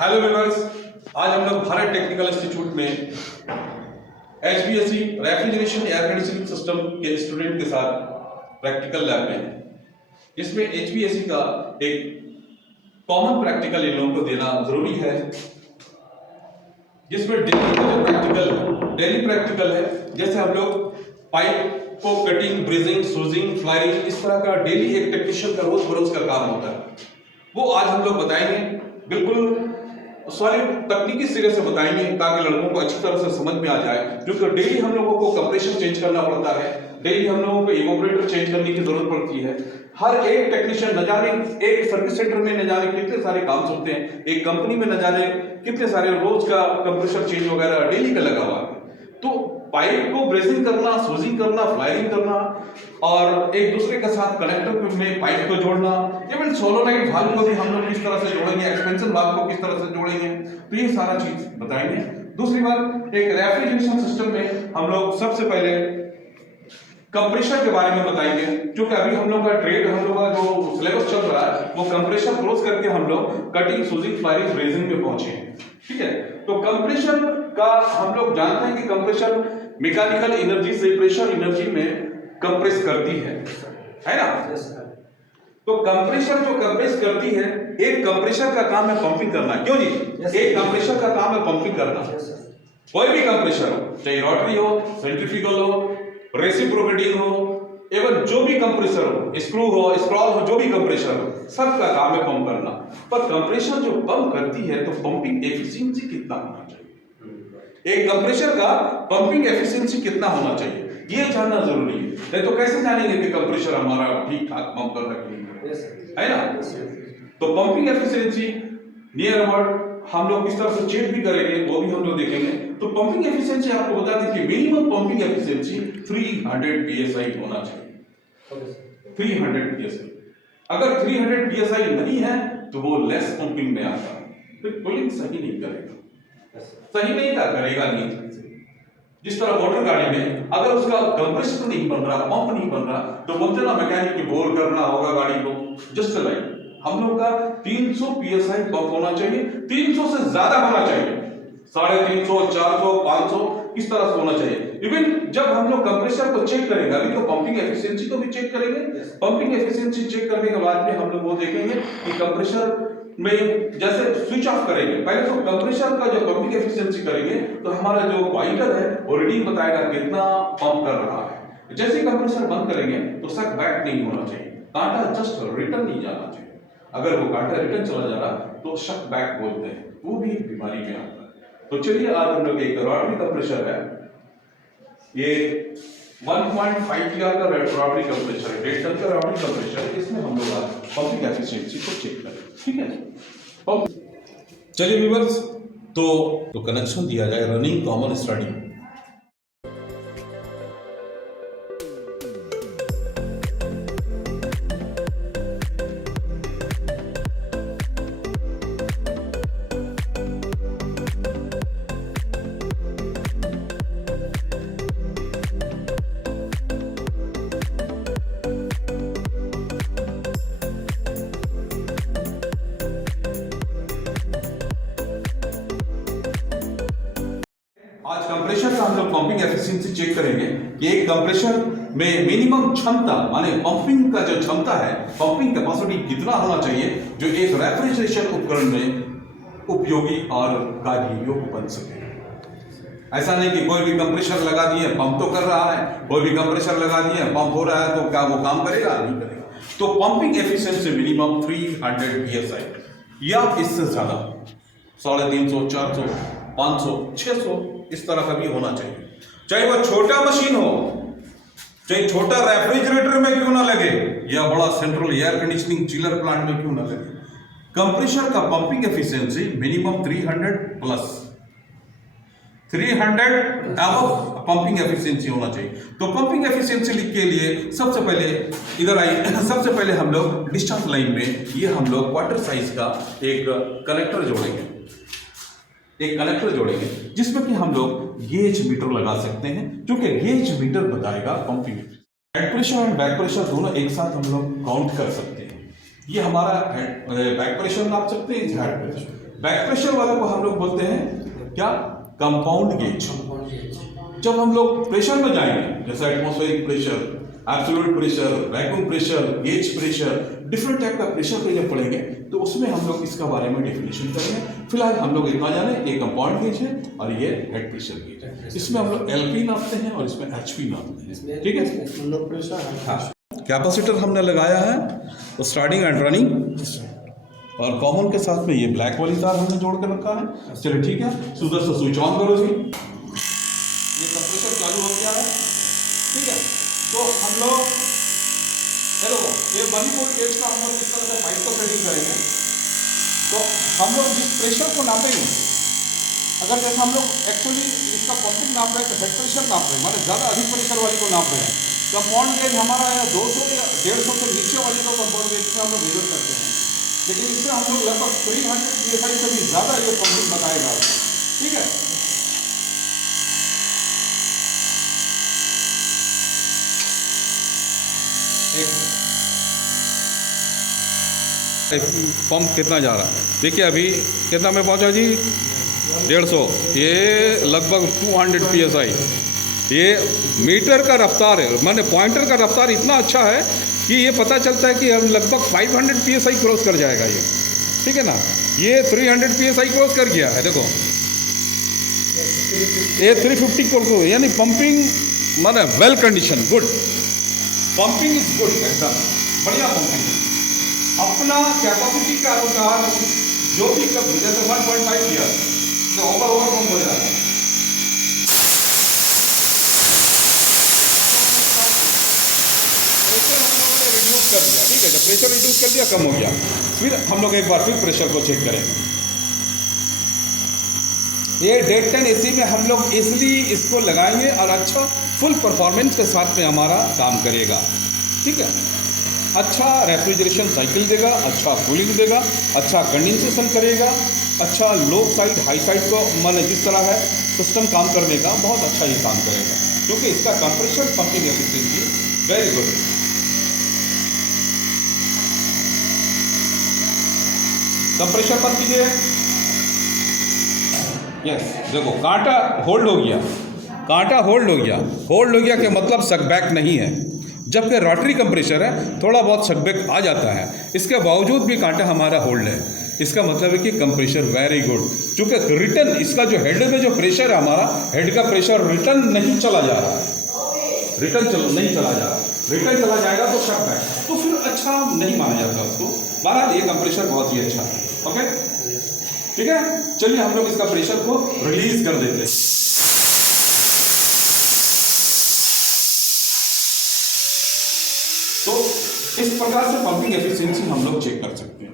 Hello viewers, आज हम लोग भारत टेक्निकल इंस्टीट्यूट में HVAC refrigeration air conditioning system के स्टूडेंट के साथ प्रैक्टिकल लैब में हैं। इसमें HVAC का एक कॉमन प्रैक्टिकल इन लोगों को देना जरूरी है, जिसमें डेली प्रैक्टिकल है। जैसे हम लोग पाइप को कटिंग, ब्रेजिंग, सूजिंग, फ्लायरिंग, इस तरह का डेली एक टेक्नीशियन का रोज बरोज का काम होता है, वो आज हम लोग बताएंगे। बिल्कुल सॉलिड तकनीकी सिरे से बताएंगे ताकि लड़कों को अच्छी तरह से समझ में आ जाए। क्योंकि डेली हम लोगों को कंप्रेशर चेंज करना पड़ता है, डेली हम लोगों को इवोपरेटर चेंज करने की जरूरत पड़ती है। हर एक टेक्नीशियन न जाने एक सर्विस सेंटर में न जाने कितने सारे काम सुनते हैं, एक कंपनी में न जाने कितने सारे रोज का कंप्रेशर चेंज वगैरह डेली का लगा हुआ है। तो पाइप को ब्रेजिंग करना, सूजिंग करना, फ्लायरिंग करना और एक दूसरे के साथ कनेक्टर में पाइप को जोड़ना, इवन सोलोनाइट वाल्व को भी हम लोग किस तरह से जोड़ेंगे, एक्सपेंशन वाल्व को किस तरह से जोड़ेंगे, तो ये सारा चीज बताएंगे। दूसरी बात, एक रेफ्रिजरेशन सिस्टम में हम लोग सबसे पहले कंप्रेशर के बारे में बताएंगे, क्योंकि अभी हम लोग का ट्रेड, हम लोग का जो सिलेबस चल रहा है वो कंप्रेशर क्लोज करके हम लोग कटिंग, सूजिंग, फ्लायरिंग, ब्रेजिंग में पहुंचे हैं। ठीक है, तो कंप्रेशर का हम लोग जानते हैं कि कंप्रेशर मैकेनिकल एनर्जी से प्रेशर एनर्जी में कंप्रेस करती है ना। तो कंप्रेशर जो कंप्रेस करती है, एक कंप्रेशर का काम है पंपिंग करना। क्यों जी? एक कंप्रेशर का काम है पंपिंग करना। कोई भी कंप्रेशर हो, चाहे रोटरी हो, सेंट्रीफ्यूगल हो, रेसिप्रोकेटिंग हो, एवं जो भी कंप्रेसर हो, स्क्रू हो, स्क्रॉल हो, जो भी कंप्रेसर हो, सबका काम है पंप करना। पर कंप्रेसर जो पंप करती है तो पंपिंग एफिशिएंसी कितना होना चाहिए, एक कंप्रेसर का पंपिंग एफिशिएंसी कितना होना चाहिए, ये जानना जरूरी है। नहीं तो कैसे जानेंगे कि कंप्रेसर हमारा ठीक ठाक पंप कर रहा है ना। तो पंपिंग एफिशिएंसी नियर अबाउट हम लोग किस तरह से चेक भी करेंगे, वो भी हम लोग देखेंगे। तो पंपिंग एफिशिएंसी आपको बता दें कि मिनिमम पंपिंग एफिशिएंसी 300 psi होना चाहिए। 300 psi, अगर 300 psi नहीं है तो वो लेस पंपिंग में आता है, फिर कूलिंग सही नहीं करेगा, सही नहीं करेगा नहीं। जिस तरह मोटर गाड़ी में अगर उसका कंप्रेसर नहीं बन रहा, पंप नहीं बन रहा, तो बोलते ना मैकेनिक की बोर करना होगा गाड़ी को। जस्ट लाइक हम लोग का 300 psi पंप होना चाहिए, 300 से ज्यादा होना चाहिए, 350, 400, 500 इस तरह से होना चाहिए। इवन जब हम लोग कंप्रेसर को चेक करेंगे, अभी तो पंपिंग एफिशिएंसी को भी चेक करेंगे। पंपिंग एफिशिएंसी चेक करने के बाद में हम लोग वो देखेंगे कि कंप्रेसर में जैसे स्विच ऑफ करेंगे, पहले तो कंप्रेसर का जो पंपिंग एफिशिएंसी करेंगे तो हमारा जो वाइटर है वो रीडिंग बताएगा कितना पंप कर रहा है। जैसे कंप्रेसर बंद करेंगे तो सक बैक नहीं होना चाहिए, कांटा जस्ट रिटर्न नहीं जाना चाहिए। अगर वो कांटा रिटर्न चला जा रहा तो शक बैक बोलते हैं, वो भी एक बीमारी में आता है। तो चलिए आज हम लोग एक रोटरी कंप्रेसर है, ये 1.5 TR का रोटरी कंप्रेसर है, 1.5 टन का रोटरी कंप्रेसर है। इसमें हम लोग आज पंपिंग एफिशिएंसी को चेक करें। ठीक है, चलिए व्यूअर्स, तो कनेक्शन दिया जाए रनिंग कॉमन स्टडी। आज कंप्रेसर का हम लोग पंपिंग एफिशिएंसी चेक करेंगे कि एक कंप्रेसर में मिनिमम क्षमता माने पंपिंग का जो क्षमता है, पंपिंग कैपेसिटी कितना होना चाहिए जो एक रेफ्रिजरेशन उपकरण में उपयोगी और कार्य योग्य बन सके। ऐसा नहीं कि कोई भी कंप्रेसर लगा दिए पंप तो कर रहा है, कोई भी कंप्रेसर लगा दिए पंप हो रहा है, तो क्या वो काम करेगा? नहीं करेगा। तो पंपिंग एफिशिएंसी मिनिमम 300 psi या इससे ज्यादा 350, 400, 500, 600 इस तरह का भी होना चाहिए। चाहे वो छोटा मशीन हो, चाहे छोटा रेफ्रिजरेटर में क्यों ना लगे या बड़ा central air conditioning chiller plant में क्यों ना लगे, कंप्रेसर का pumping efficiency minimum 300 plus 300 above pumping efficiency होना चाहिए। तो पंपिंग एफिशिएंसी के लिए सबसे पहले इधर आइए, सबसे पहले हम लोग डिस्चार्ज लाइन में ये हम लोग क्वार्टर साइज का एक कनेक्टर जोड़ेंगे, जिसमें कि हम लोग गेज मीटर लगा सकते हैं, क्योंकि गेज मीटर बताएगा pumping. Head pressure and back pressure दोनों एक साथ हम लोग काउंट कर सकते हैं। ये हमारा बैक प्रेशर नाप सकते हैं, हेड प्रेशर। बैक प्रेशर वाले को हम लोग बोलते हैं क्या, कंपाउंड गेज। जब हम लोग प्रेशर में जाएंगे, जैसे atmospheric pressure, absolute pressure, vacuum pressure, gauge pressure, different type का प्रेशर पे जब पढ़ेंगे तो उसमें हम लोग इसका बारे में डेफिनेशन करेंगे। फिलहाल हम लोग इतना जाने, ये कंपाउंड गेज है और ये हेड प्रेशर गेज है। इसमें हम लोग एलपी नापते हैं और इसमें एचपी नापते हैं, ठीक है। हाँ, कैपेसिटर हमने लगाया है तो स्टार्टिंग एंड रनिंग, और कॉमन के साथ में ये ब्लैक वाली तार हमने जोड़ कर रखा है। चलिए ठीक है, उधर से स्विच ऑन करो जी, ये कंप्रेसर चालू हो गया है, ठीक है। तो हम लोग हेलो, ये मणिपुर केज का हम लोग किस तरह से पाइप को सेटिंग करेंगे, तो हम लोग जिस प्रेशर को नापेंगे, अगर जैसे हम लोग एक्चुअली इसका पंपिंग नाप रहे हैं तो हेड प्रेशर नाप रहे हैं, माने ज़्यादा अधिक प्रेशर वाली को नाप रहे हैं। कंपाउंड गेज हमारा है 200 या 150 से नीचे वाली को कंपाउंड गेज से हम लोग मेजर करते हैं, लेकिन इससे हम लोग लगभग 300 PSI से भी ज़्यादा ये पंपिंग बताएगा, ठीक है। पंप कितना जा रहा है देखिए, अभी कितना में पहुंचा जी, 150, ये लगभग 200 PSI। ये मीटर का रफ्तार है, माने पॉइंटर का रफ्तार इतना अच्छा है कि ये पता चलता है कि हम लगभग 500 PSI क्रॉस कर जाएगा ये, ठीक है ना। ये 300 PSI क्रॉस कर गया है, देखो ये 350 क्रॉस, यानी पंपिंग माने well condition, good pumping is good, एकदम बढ़िया पंपिंग। अपना कैपेसिटी के अनुसार जो भी कब जैसे 1.5 लिया तो ओवर पंप हो जाता है। प्रेशर हम लोगों ने रिड्यूस कर दिया, ठीक है, जब प्रेशर रिड्यूस कर दिया कम हो गया, फिर हम लोग एक बार फिर प्रेशर को चेक करेंगे। ये 110 AC में हम लोग इसलिए इसको लगाएंगे और अच्छा फुल परफॉर्मेंस के साथ में हमारा काम करेगा, ठीक है। अच्छा रेफ्रिजरेशन साइकिल देगा, अच्छा कूलिंग देगा, अच्छा कंडेंसेशन करेगा, अच्छा लो साइड हाई साइड को माने जिस तरह है सिस्टम काम करने का बहुत अच्छा ये काम करेगा, क्योंकि इसका compressor pumping efficiency very good. Compressor बंद कीजिए, यस, देखो कांटा होल्ड हो गया, कांटा होल्ड हो गया, होल्ड हो गया के मतलब सकबैक नहीं है, जबकि रोटरी कंप्रेशर है थोड़ा बहुत सकबैक आ जाता है, इसके बावजूद भी कांटा हमारा होल्ड है। इसका मतलब है कि कंप्रेशर वेरी गुड, क्योंकि रिटर्न इसका जो हेड में जो प्रेशर है हमारा, हेड का प्रेशर रिटर्न नहीं चला जा रहा है, रिटर्न नहीं चला जा रहा, रिटर्न चला जाएगा तो सकबैक, तो फिर अच्छा नहीं माना जाता उसको। बहरहाल ये कंप्रेशर बहुत ही अच्छा है, ओके ठीक है। चलिए हम लोग इसका प्रेशर को रिलीज कर देते हैं। तो इस प्रकार से पंपिंग एफिशिएंसी हम लोग चेक कर सकते हैं।